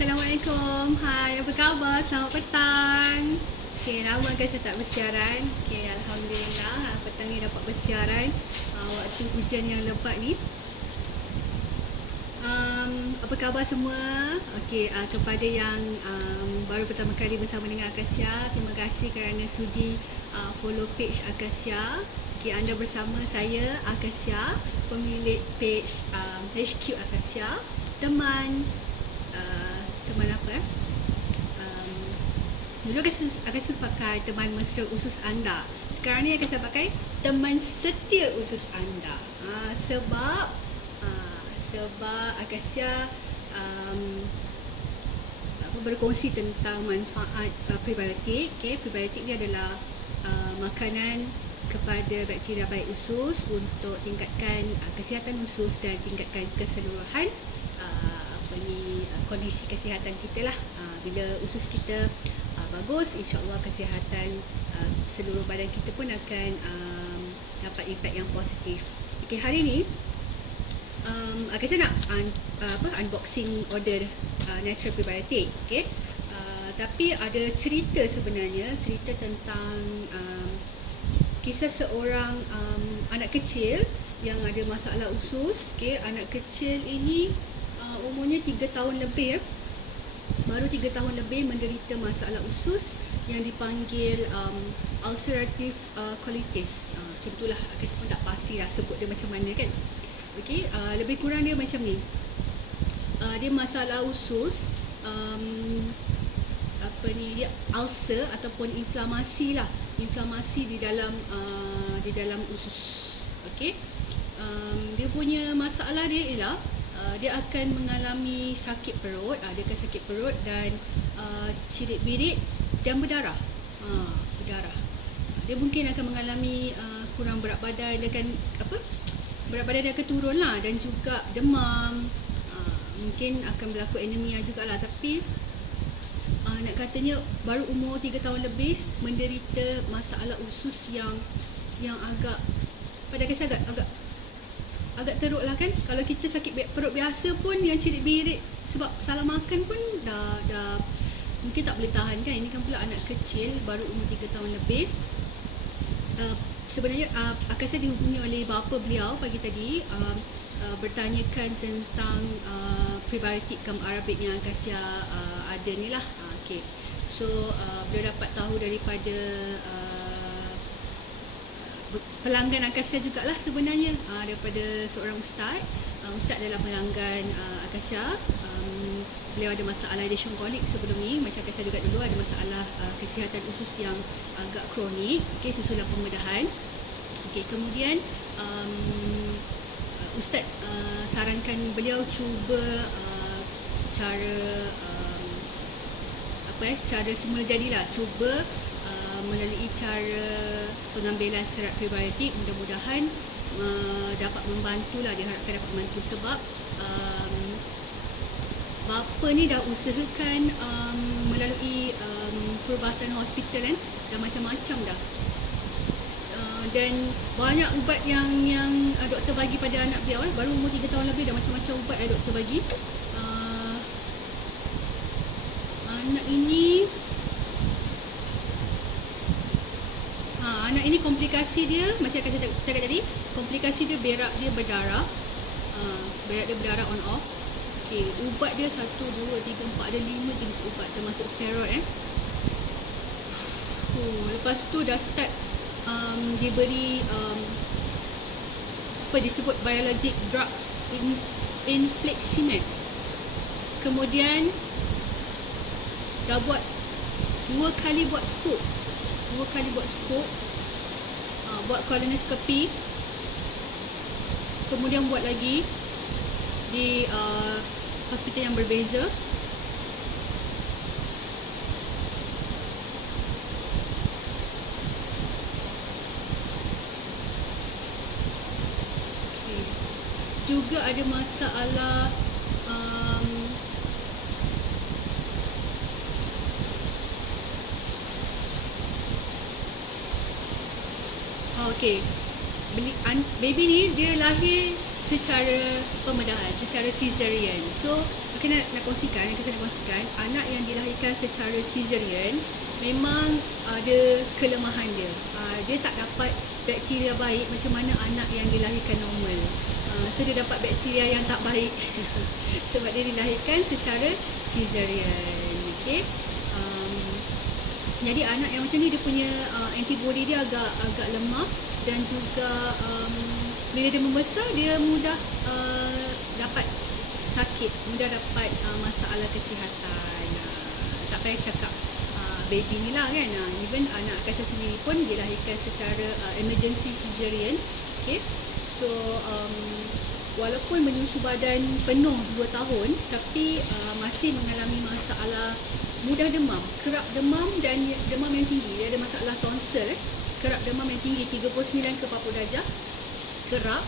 Assalamualaikum. Hai, apa khabar? Selamat petang. Okay, lama kan saya tak bersiaran. Okay, Alhamdulillah petang ni dapat bersiaran waktu hujan yang lebat ni. Apa khabar semua? Okay, kepada yang baru pertama kali bersama dengan Akasia, terima kasih kerana sudi follow page Akasia. Okay, anda bersama saya Akasia, pemilik page HQ Akasia, teman apa dulu Akasia pakai teman mesra usus anda. Sekarang ni Akasia pakai teman setia usus anda. Sebab Akasia berkongsi tentang manfaat prebiotik. Okay, prebiotik ni adalah makanan kepada bakteria baik usus untuk tingkatkan kesihatan usus dan tingkatkan keseluruhan kondisi kesihatan kita lah. Bila usus kita bagus, insyaAllah kesihatan seluruh badan kita pun akan dapat impak yang positif. Okay, hari ni saya nak unboxing order natural prebiotic. Okay, tapi ada cerita sebenarnya, cerita tentang kisah seorang anak kecil yang ada masalah usus. Okay, anak kecil ini umurnya 3 tahun lebih, baru 3 tahun lebih menderita masalah usus yang dipanggil ulcerative colitis. Macam itulah, Akasia pun tak pasti lah sebut dia macam mana kan. Okay, lebih kurang dia macam ni. Dia masalah usus, dia ulcer ataupun inflamasi lah, inflamasi di dalam usus. Okay, dia punya masalah dia ialah dia akan mengalami sakit perut, dia akan sakit perut dan cirit-birit dan berdarah. Berdarah. Dia mungkin akan mengalami kurang berat badan, dia akan berat badan dia akan turun lah, dan juga demam. Mungkin akan berlaku anemia jugalah, tapi nak katanya baru umur 3 tahun lebih menderita masalah usus yang agak, pada kisah agak teruk lah kan. Kalau kita sakit perut biasa pun yang cirit-birit sebab salah makan pun dah mungkin tak boleh tahan kan. Ini kan pula anak kecil baru umur 3 tahun lebih. Sebenarnya Akasia dihubungi oleh bapa beliau pagi tadi, bertanyakan tentang prebiotik gum Arabic yang Akasia ada ni lah. Okay, so beliau dapat tahu daripada pelanggan Akasia jugalah sebenarnya, daripada seorang ustaz. Ustaz adalah pelanggan Akasia. Beliau ada masalah adhesion kolik sebelum ni, macam Akasia juga dulu ada masalah kesihatan usus yang agak kronik. Okay, susulan pembedahan. Okay, kemudian ustaz sarankan beliau cuba cara semula jadilah, cuba melalui cara pengambilan serat prebiotik. Mudah-mudahan dapat membantulah, diharapkan dapat membantu sebab bapa ni dah usahakan melalui perubatan hospital kan, dah macam-macam dah, dan banyak ubat yang doktor bagi pada anak beliau. Baru umur 3 tahun lebih dah macam-macam ubat yang doktor bagi. Anak ini komplikasi dia, macam saya cakap tadi, komplikasi dia berak dia berdarah. Berak dia berdarah on off. Okay, ubat dia 1, 2, 3, 4, ada 5 jenis ubat termasuk steroid. Lepas tu dah start diberi disebut biologic drugs, infliximab. Kemudian dah buat 2 kali buat scope, buat colonoscopy, kemudian buat lagi di hospital yang berbeza. Okay. Juga ada masalah baby ni dia lahir secara pembedahan, secara cesarean. So Mungkin nak kongsikan, anak yang dilahirkan secara caesarean memang ada kelemahan dia. Dia tak dapat bakteria baik macam mana anak yang dilahirkan normal. So dia dapat bakteria yang tak baik sebab dia dilahirkan secara caesarean. Okey. Jadi anak yang macam ni dia punya antibody dia agak lemah, dan juga bila dia membesar dia mudah dapat sakit, mudah dapat masalah kesihatan. Tak payah cakap baby ni lah kan. Even anak Akasha sendiri pun dilahirkan secara emergency caesarean. Okay. So walaupun menyusu badan penuh 2 tahun, tapi masih mengalami masalah mudah demam, kerap demam, dan demam yang tinggi. Dia ada masalah tonsil, kerap demam yang tinggi 39 ke 40 darjah, kerap.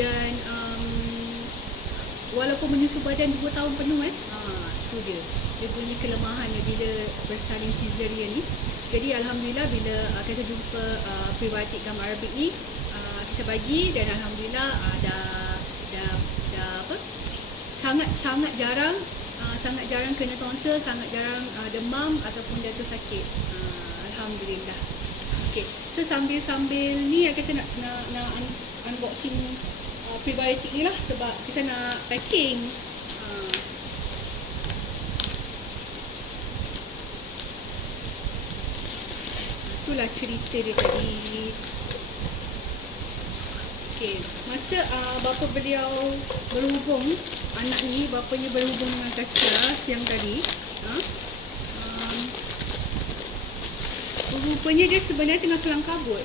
Dan walaupun menyusu badan 2 tahun penuh tu dia punya kelemahan bila bersalin caesarean ni. Jadi alhamdulillah bila Akasha jumpa prebiotik gamma arabik ni, Akasha bagi, dan alhamdulillah dah apa, sangat jarang kena tonsil, sangat jarang demam ataupun jatuh sakit. Alhamdulillah. Okay. So sambil ni Akasha nak unboxing prebiotik ni lah, sebab Akasha nak packing. Itulah cerita dia tadi. Okay. Masa bapa beliau berhubung, anak ni bapanya berhubung dengan Akasha siang tadi, rupanya dia sebenarnya tengah kelang kabut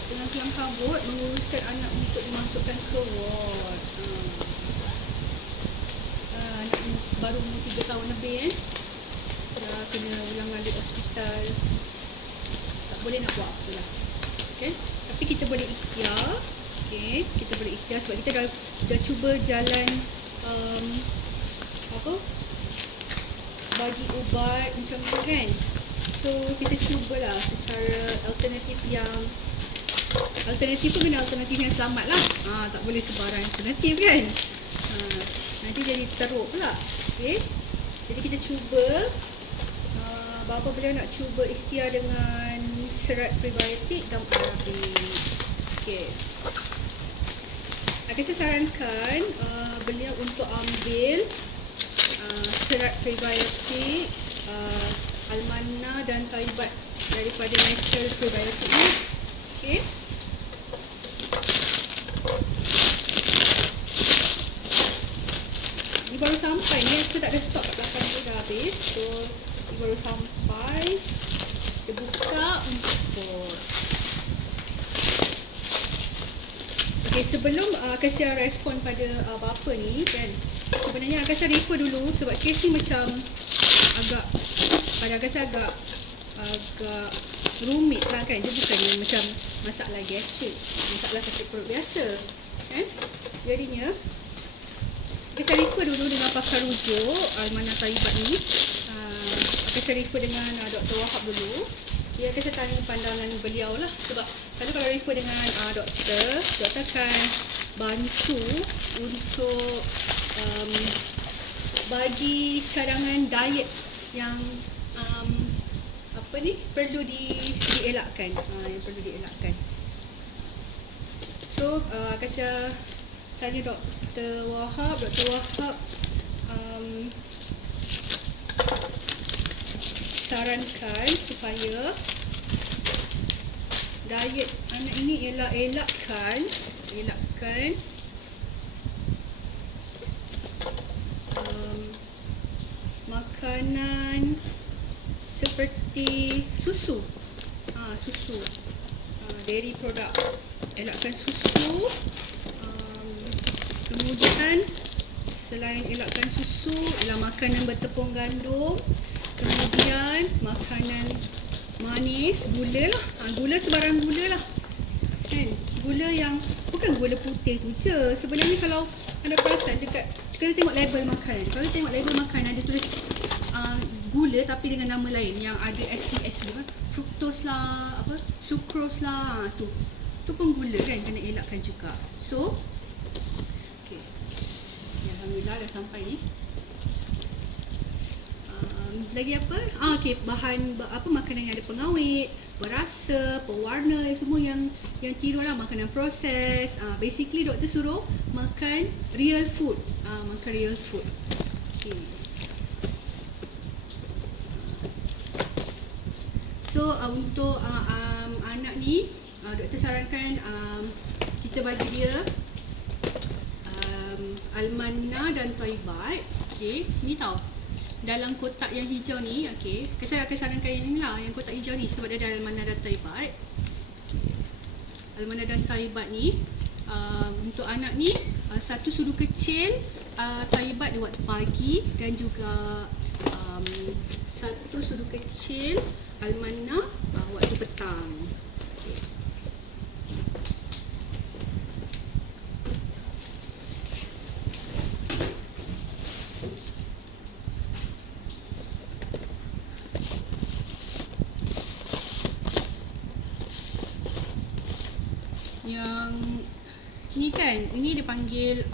menguruskan anak untuk dimasukkan ke ward. Anak baru umur 3 tahun lebih dah kena ulang alik hospital. Tak boleh nak buat apa lah. Okay? Tapi kita boleh ikhtiar. Okay? Kita boleh ikhtiar sebab kita dah cuba jalan bagi ubat macam tu kan. So kita cubalah secara alternatif pun kena alternatif yang selamat lah. Tak boleh sebarang alternatif kan. Nanti jadi teruk pula. Okay? Jadi kita cuba, bapa beliau nak cuba ikhtiar dengan serat prebiotik gamma arabik. Okay. Akasha sarankan beliau untuk ambil serat prebiotik Almana dan Taibat daripada natural prebiotik ni. Okay. Ni baru sampai ni, aku tak ada stok kat belakang tu, dah habis. So ni baru sampai. Kita buka untuk pos. Okay, sebelum Akasha respon pada bapa ni kan, sebenarnya Akasha refer dulu sebab kes ni macam pada Akasha agak rumit lah kan. Dia bukannya macam masalah gastrik, masalah sakit perut biasa kan. Jadinya Akasha refer dulu dengan pakar rujuk Almana Taibat ni. Akasha refer dengan Dr. Wahab dulu. Dia Akasha tanya pandangan beliau lah, sebab selalu kalau refer dengan doktor akan bantu untuk bagi cadangan diet yang perlu dielakkan, yang perlu dielakkan. So Akasha tanya Dr. Wahab sarankan supaya diet anak ini ialah elakkan makanan seperti susu, dairy product, elakkan susu. Kemudian selain elakkan susu, ialah makanan bertepung gandum. Kemudian makanan manis, gula lah. Gula sebarang gula lah kan. Gula yang bukan gula putih tu je. Sebenarnya kalau anda perasan dekat, kena tengok label makanan. Kalau tengok label makanan, dia tulis gula tapi dengan nama lain yang ada SE, fructose lah, sucrose lah, tu pun gula kan, kena elakkan juga. So okay. Alhamdulillah dah sampai ni. Lagi apa? Okey, bahan apa makanan yang ada pengawet, berasa, pewarna, semua yang tirulah makanan proses. Basically doktor suruh makan real food. Makan real food. Okey. So untuk anak ni doktor sarankan kita bagi dia Al-Manna dan Thayyibat. Okey, ni tahu. Dalam kotak yang hijau ni, okey. Saya akan sarankan yang ni lah, yang kotak hijau ni sebab dia ada Al-Manna dan Thayyibat. Al-Manna dan Thayyibat ni untuk anak ni satu sudu kecil Thayyibat di waktu pagi dan juga satu sudu kecil Al-Manna waktu petang. Yang ni kan, ini dipanggil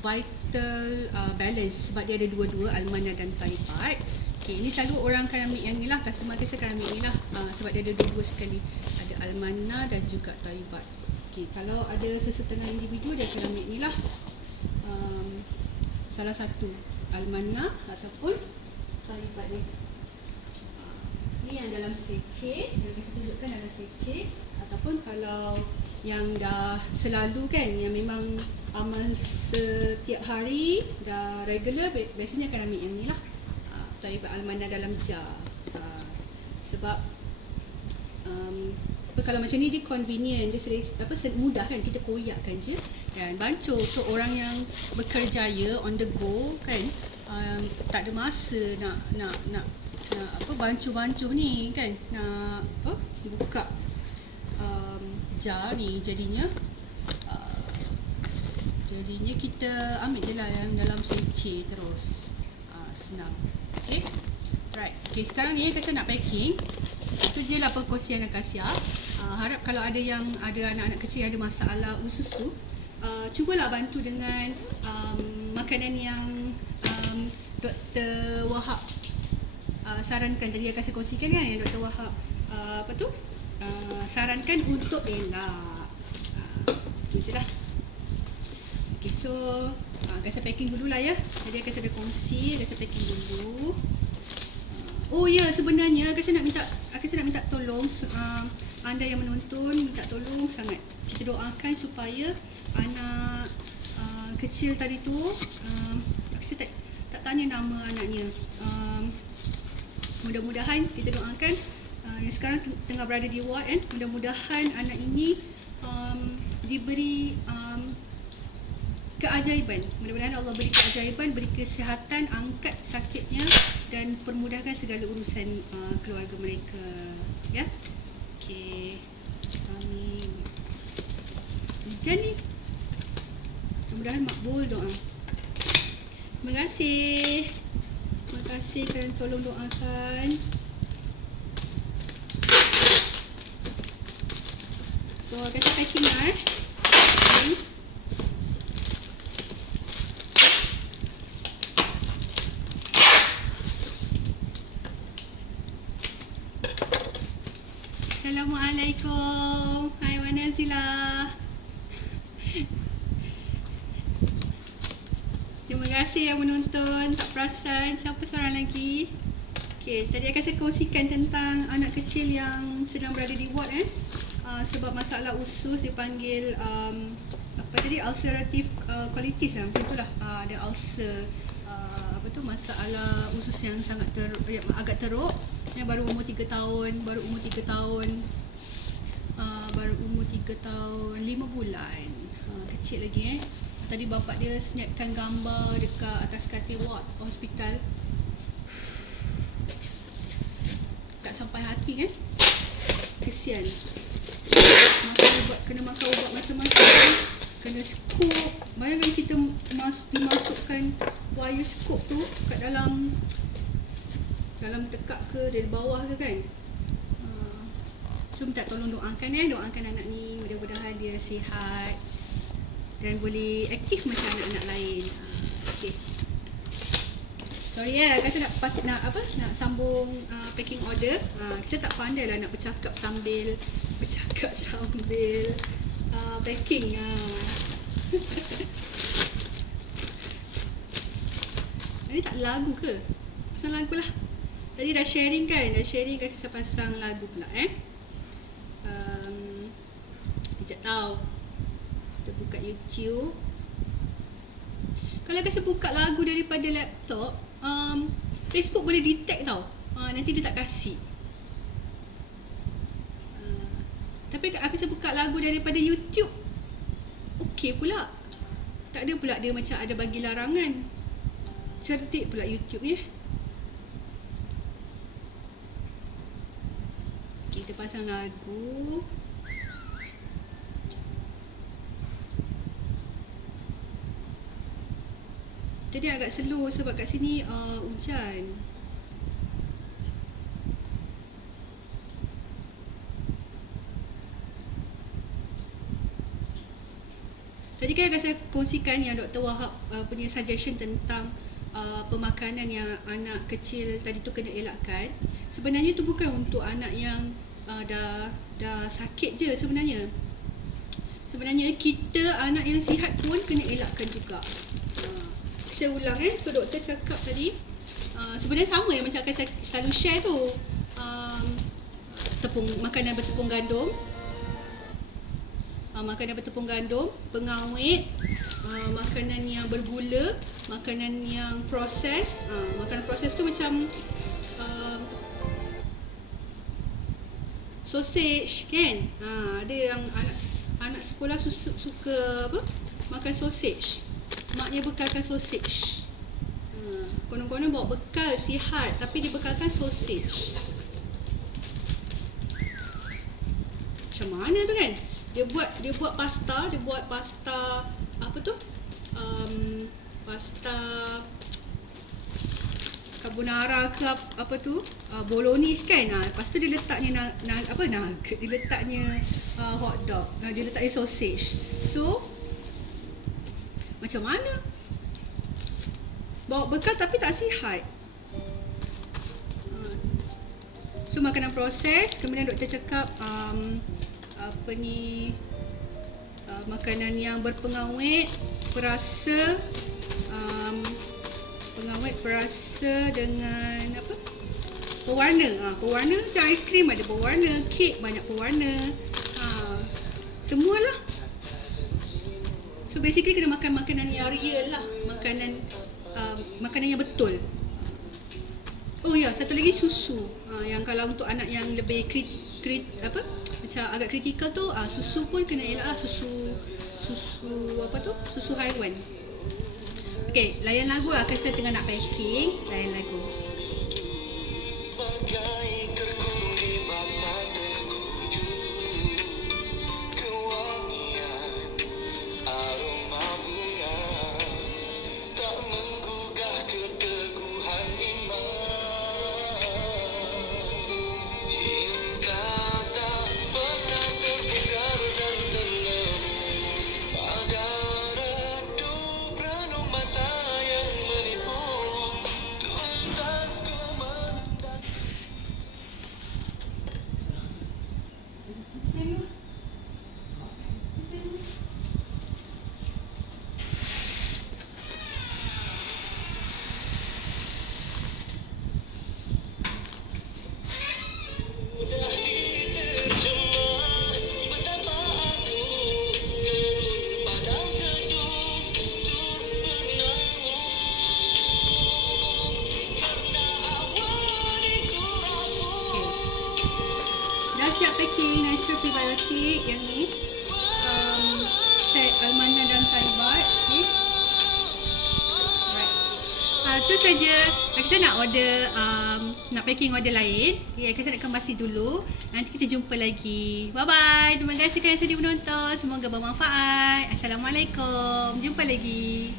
vital balance sebab dia ada dua-dua Al-Manna dan Thayyibat. Okey, ini selalu orang akan ambil yang ni lah, customer kita akan ambil ni lah sebab dia ada dua-dua sekali. Ada Al-Manna dan juga Thayyibat. Okey, kalau ada sesetengah individu dia akan ambil ni lah, salah satu Al-Manna ataupun Thayyibat ni. Ni yang dalam seceh, yang saya tunjukkan dalam seceh. Ataupun kalau yang dah selalu kan, yang memang amal setiap hari dah regular, biasanya akan ambil yang ni lah, Thayyibat Al-Manna dalam jar. Sebab kalau macam ni dia convenient, dia mudah kan, kita koyakkan je dan bancuh. So orang yang bekerjaya on the go kan, tak ada masa nak bancuh-bancuh ni kan, nak buka jar ni, jadinya kita ambil je lah yang dalam seceh terus. Senang. Okay, right. Okay, sekarang ni saya nak packing. Itu je lah perkongsian Akasia. Harap kalau ada anak-anak kecil yang ada masalah usus tu, cubalah bantu dengan makanan yang Dr. Wahab sarankan tadi. Akan saya kongsikan kan, yang Dr. Wahab sarankan untuk elak. Itu je lah. Okay, so akan saya packing dulu lah ya. Jadi akan saya kongsi, akan saya packing dulu. Oh ya, sebenarnya akan saya nak minta tolong anda yang menonton, minta tolong sangat. Kita doakan supaya anak kecil tadi tu, saya tak tanya nama anaknya. Mudah-mudahan kita doakan yang sekarang tengah berada di ward kan, mudah-mudahan anak ini diberi keajaiban. Mudah-mudahan Allah beri keajaiban, beri kesihatan, angkat sakitnya dan permudahkan segala urusan keluarga mereka. Ya. Okey. Amin. Hujan ni. Mudah-mudahan makbul doa. Terima kasih. Terima kasih kerana tolong doakan. So, kita packing lah. Assalamualaikum. Hai Wan Nazila. Terima kasih yang menonton. Tak perasan siapa seorang lagi. Okey, tadi akan saya kongsikan tentang anak kecil yang sedang berada di ward kan. Sebab masalah usus dipanggil ulcerative colitis lah, macam itulah. Ada ulcer, masalah usus yang sangat agak teruk, yang baru umur 3 tahun, baru umur 3 tahun 5 bulan. Kecil lagi Tadi bapak dia snapkan gambar dekat atas katil ward hospital. Tak sampai hati kan? Kesian. Kena makan ubat macam-macam, kena scoop. Bayangkan kita dimasukkan wire scoop tu kat dalam tekak ke dari bawah ke kan. So minta tolong doakan doakan anak ni, mudah-mudahan dia sihat dan boleh aktif macam anak-anak lain. Okay. Sorry rasa nak sambung packing order. Kita tak pandai lah nak bercakap sambil packing. Ini tak lagu ke? Pasang lagu lah. Tadi dah sharing kan? Kita pasang lagu pula sekejap tau. Kita buka YouTube. Kalau kasi buka lagu daripada laptop, Facebook boleh detect tau. Nanti dia tak kasih. Tapi aku kasi buka lagu daripada YouTube, okey pula. Tak ada pula dia macam ada bagi larangan. Cerdik pula YouTube ni. Okay, kita pasang lagu. Jadi agak slow sebab kat sini hujan. Tadi kan saya kongsikan yang Dr. Wahab punya suggestion tentang pemakanan yang anak kecil tadi tu kena elakkan. Sebenarnya tu bukan untuk anak yang dah sakit je sebenarnya. Sebenarnya kita anak yang sihat pun kena elakkan juga. Saya ulang so doktor cakap tadi sebenarnya sama yang macam akan saya selalu share tu. Makanan bertepung gandum, pengawet, makanan yang bergula, makanan yang proses. Makanan proses tu macam sausage kan. Ada yang anak sekolah suka makan sausage. Maknya bekalkan sausage. Konon-konon bawa bekal sihat tapi dibekalkan sausage. Macam mana tu kan? Dia buat pasta, pasta carbonara ke apa tu? Bolognese kan. Lepas tu dia letaknya nugget, dia letaknya hot dog, dia letaknya sausage. So macam mana? Bawa bekal tapi tak sihat. So makanan proses, kemudian doktor cakap makanan yang berpengawet, perasa, dengan pewarna. Pewarna macam aiskrim ada pewarna, kek banyak pewarna. Semualah. So basically kena makan makanan yang real lah, makanan yang betul. Oh ya, satu lagi susu. Yang kalau untuk anak yang lebih macam agak kritikal tu, susu pun kena elak lah, susu haiwan. Okey, layan lagu lah. Saya tengah nak packing, layan lagu. Siap packing natural prebiotic yang ni, set almana dan taibat. Okay. Right. Tu saja. Saya nak order, nak packing order lain. Okay, saya nak kembasi dulu. Nanti kita jumpa lagi. Bye bye. Terima kasih kerana sedia menonton. Semoga bermanfaat. Assalamualaikum. Jumpa lagi.